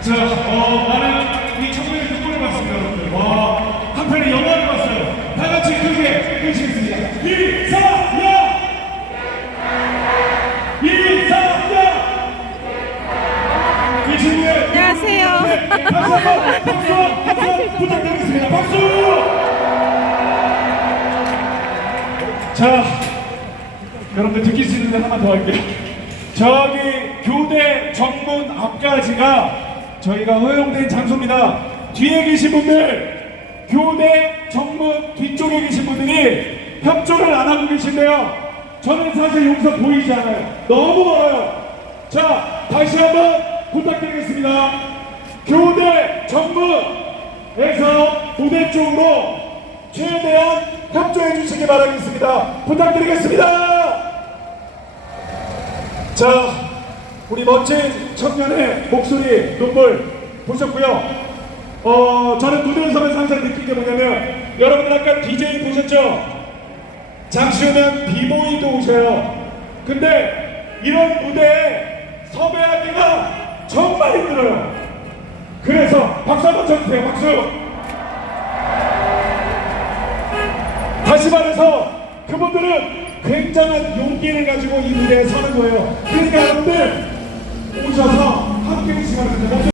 자, 어, 나는 이 청소년 눈물을 봤습니다, 여러분들. 와, 한 편의 영화를 봤어요. 다 같이 크게 외치겠습니다. 이사야! 이사야! 이 친구의 안녕하세요. 네, 박수 한 번, 박수, 박수 부탁드리겠습니다. 박수! 자, 여러분들 듣기 싫은데 하나만 더 할게요. 저기 교대 정문 앞까지가 저희가 허용된 장소입니다. 뒤에 계신 분들, 교대 정문 뒤쪽에 계신 분들이 협조를 안 하고 계신데요. 저는 사실 여기서 보이지 않아요. 너무 멀어요. 자, 다시 한번 부탁드리겠습니다. 교대 정문에서 무대 쪽으로 최대한 협조해 주시기 바라겠습니다. 부탁드리겠습니다. 자, 우리 멋진 청년의 목소리, 눈물 보셨고요. 어, 저는 무대에 서면서 항상 느낀 게 뭐냐면 여러분들 아까 DJ 보셨죠? 잠시 후면 비보이도 오셔요. 근데 이런 무대에 섭외하기가 정말 힘들어요. 그래서 박수 한번 쳐주세요. 박수. 다시 말해서 그분들은 굉장한 용기를 가지고 이 무대에 서는 거예요. 그러니까 여러분들 오셔서 함께 시간을